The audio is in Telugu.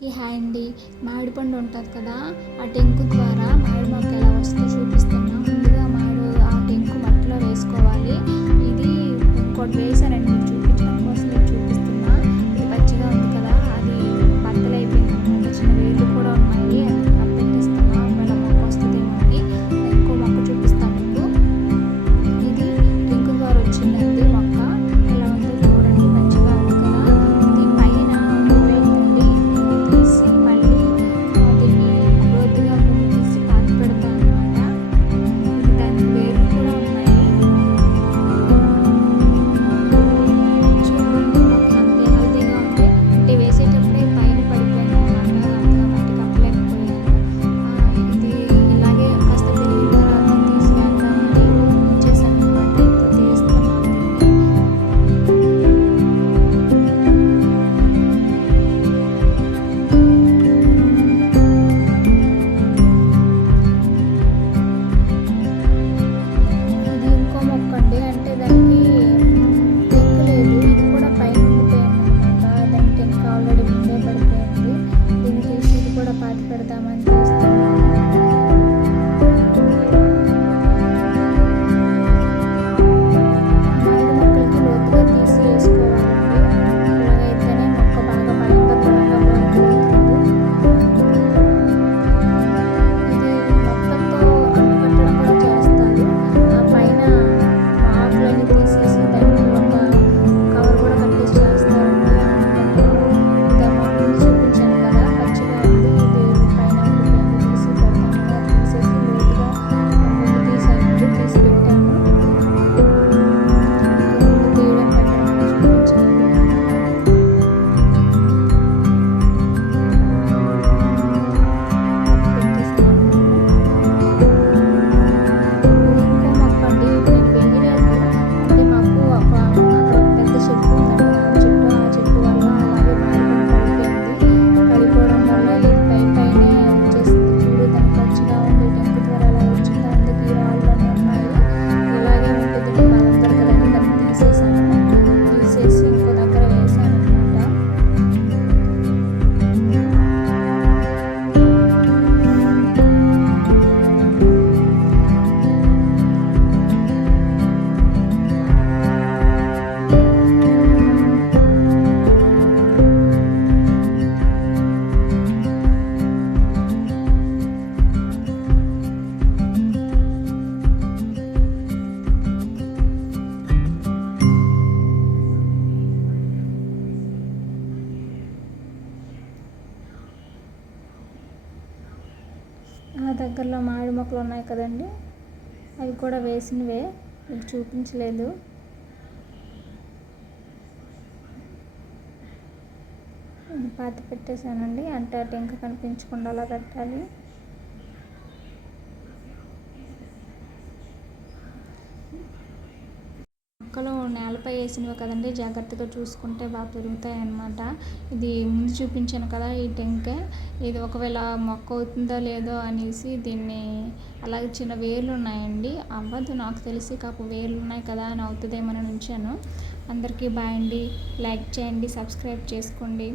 హాయ్ అండి. మామిడి పండు ఉంటుంది కదా, ఆ టెంకు ద్వారా మామిడి మొక్క ఎలా వస్తుందో చూపిస్తున్నా. ముందుగా ఆ టెంకు మట్టిలో వేసుకోవాలి. ఇది ఇంకోటి వేసానండి, మీకు చూపించడం కోసం మీకు చూపిస్తున్నా. ఇది పచ్చిగా ఉంది కదా, అది బద్దలు అయిపోయింది అనమాట. చిన్న వేర్లు కూడా ఉన్నాయి, అది కప్పెట్టేస్తున్నా. ఒకవేళ మొక్క వస్తుందేమో అని ఇంకో మొక్క చూపిస్తాను మీకు. ఇది టెంకు ద్వారా వచ్చిందండి మొక్క. ఎలా ఉందో చూడండి, పచ్చిగా ఉంది కదా. దీని పైన ఉండిపోయిందండి. ఇది తీసి మళ్ళీ దీన్ని లోతుగా భూమి తీసి పాతి పెడతాను అనమాట. ఇది దానికి వేర్లు కూడా ఉన్నాయి. చూడండి మొక్క అంతే హెల్తీగా ఉంది. అంటే వేసేటప్పుడే పైన పడిపోయాను అనమాట, అంతగా మట్టి కప్పలేకపోయాను. ఇది ఇలాగే కాస్త పెరిగిన తర్వాత తీసి వేద్దామని ఉంచేసాను అనమాట. ఇప్పుడు తీస్తున్నాను దీన్ని. ఇది ఇంకో మొక్క అండి, అంటే దానికి టెంకు లేదు. ఇది కూడా పైన ఉండిపోయింది అనమాట. దాని టెంకు ఆల్రెడీ ముందే పడిపోయింది. దీన్ని తీసి ఇది కూడా పాతి పెడదామని చూస్తున్నాను. మామిడి మొక్కలకి లోతుగా తీసి వేసుకోవాలండి. అలాగైతేనే మొక్క బాగా బలంగా దృఢంగా పెరుగుతుంది. ఇది మొక్కలతో అంటుకట్టడం కూడా చేస్తారు. ఆ పైన ఆకులన్నీ తీసేసి దానికి ఒక కవర్ కూడా కట్టేసి చేస్తారండి అంటుకట్టడం. ఇది ఆ మొక్క ముందు చూపించాను కదా, పచ్చిగా ఉంది. ఇది పైన ఉండిపోయింది, తీసి పెడతాను. అది తీసేసి లోతుగా ముందు తీసానండి, తీసి పెట్టాను. ఇంకా ముందు తీయడం పెట్టడం కూడా చూపించలేదు. అది పెట్టేసాను అనమాట. ఇది ఇంకో మొక్క అండి, ఇది నేను వేయలేదు. అంటే మాకు అక్కడ ఒక పెద్ద చెట్టు ఉందండి, మామిడి చెట్టు. ఆ చెట్టు వల్ల అలాగే మామిడి పండు పడిపోయింది. పడిపోవడం వల్ల ఇది పైనే వచ్చేసింది. చూడు దానికి పచ్చిగా ఉంది, టెంకు ద్వారా ఎలా వచ్చిందో అందుకు ఈ రాళ్ళలోనే ఉన్నాయి. ఇలాగే ఉంటే దీనికి బలం దొరకదని దాన్ని తీసేసాను. తీసేసి ఇంకో దగ్గర వేసాను అనమాట. ఆ దగ్గరలో మామిడి మొక్కలు ఉన్నాయి కదండి, అవి కూడా వేసినవే, మీకు చూపించలేదు. ఇది పాతి పెట్టేశానండి, అంటే ఆ టెంక కనిపించకుండా అలా పెట్టాలి. మొక్కలు నేలపై వేసినవి కదండి, జాగ్రత్తగా చూసుకుంటే బాగా పెరుగుతాయి అన్నమాట. ఇది ముందు చూపించాను కదా, ఈ టెంకే. ఇది ఒకవేళ మొక్క అవుతుందో లేదో అనేసి దీన్ని అలాగే చిన్న వేర్లు ఉన్నాయండి. అవ్వదు నాకు తెలిసి, కాపు వేర్లు ఉన్నాయి కదా అని అవుతుందేమని ఉంచాను. అందరికీ బాయ్ అండి. లైక్ చేయండి, సబ్స్క్రైబ్ చేసుకోండి.